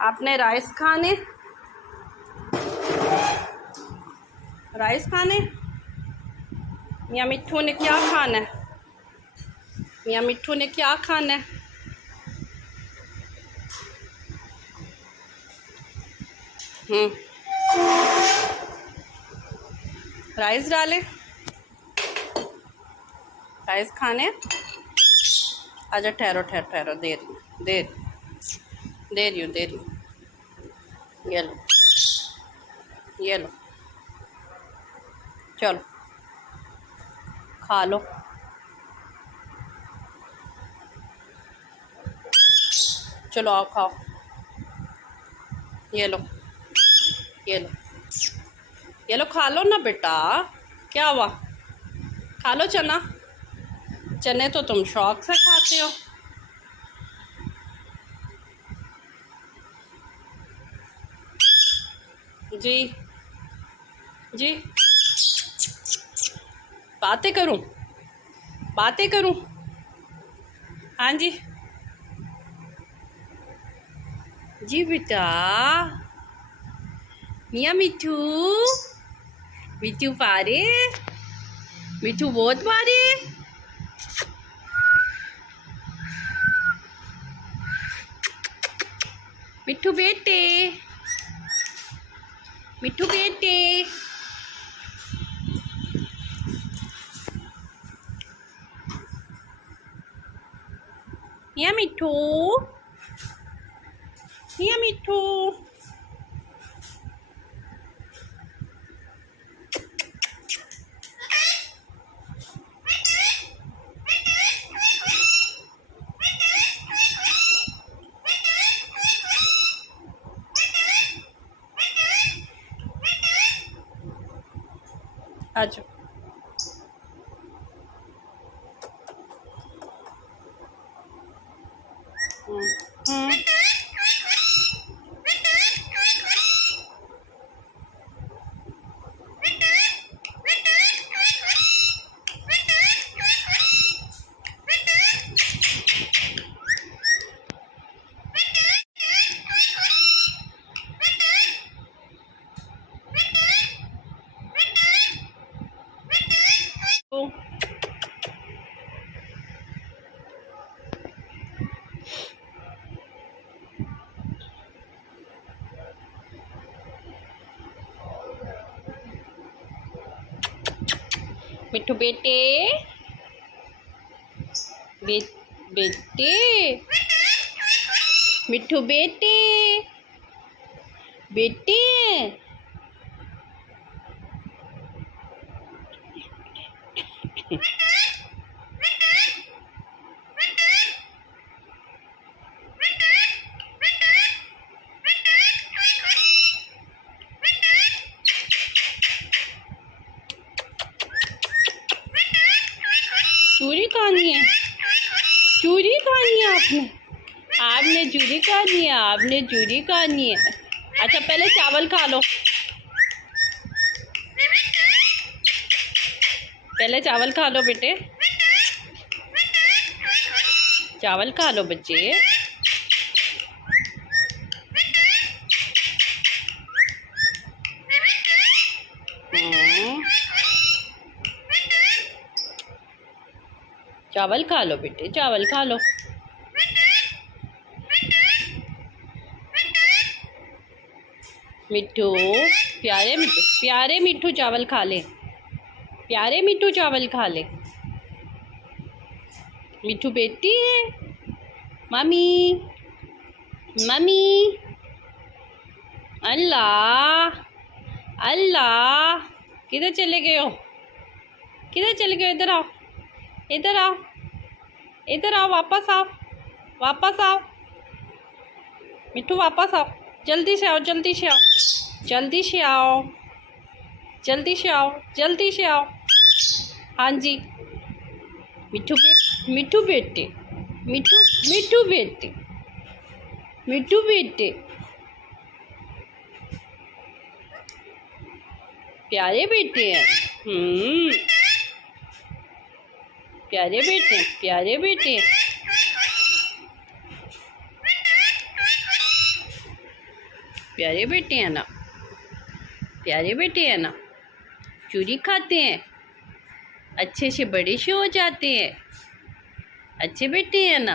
आपने राइस खाने? राइस खाने? मियाँ मिट्ठू ने क्या खाना है? मियाँ मिट्ठू ने क्या खाना है? राइस डाले? राइस खाने? आजा, ठहरो ठहरो ठहरो, दे रही हूँ, दे रही हूँ। ये लो, ये लो, चलो खा लो। चलो आओ खाओ। ये लो, ये लो, ये लो, खा लो ना बेटा। क्या हुआ? खा लो चना। चने तो तुम शौक से खाते हो। जी जी, बातें करूं? बातें करूं? हाँ जी जी बेटा। मियाँ मिट्ठू, मिट्ठू पारे, मिट्ठू बहुत पारे। मिट्ठू बेटे, मिट्ठू बेटे। मियाँ मिट्ठू, मियाँ मिट्ठू। आजो। हम्म। मिट्ठू बेटे, बेटे, मिट्ठू बेटे, बेटे। चूरी खानी है? चूरी खानी है आपने? आपने चूरी खानी है? आपने चूरी खानी है? अच्छा पहले चावल खा लो। पहले चावल खा लो बेटे। चावल खा लो बच्चे। चावल खा लो बेटे, चावल खा लो। मिट्ठू, प्यारे मिट्ठू, प्यारे मिट्ठू चावल खा ले। प्यारे मिट्ठू चावल खा ले। मिट्ठू बेटी है। Mummy, mummy. अल्लाह, अल्लाह। किधर चले गए हो? किधर चले गए? इधर आओ, इधर आओ, इधर आओ, वापस आओ, वापस आओ। मिट्ठू वापस आओ, जल्दी से आओ, जल्दी से आओ, जल्दी से आओ, जल्दी से आओ, जल्दी से आओ। हाँ जी मिट्ठू बेटे, मिट्ठू बेटे, मिट्ठू, मिट्ठू बेटे, मिट्ठू बेटे। प्यारे बेटे हैं। प्यारे बेटे, प्यारे बेटे। प्यारे बेटे हैं ना, प्यारे बेटे हैं ना। चूरी खाते हैं, अच्छे से बड़े से हो जाते हैं। अच्छे बेटे हैं ना।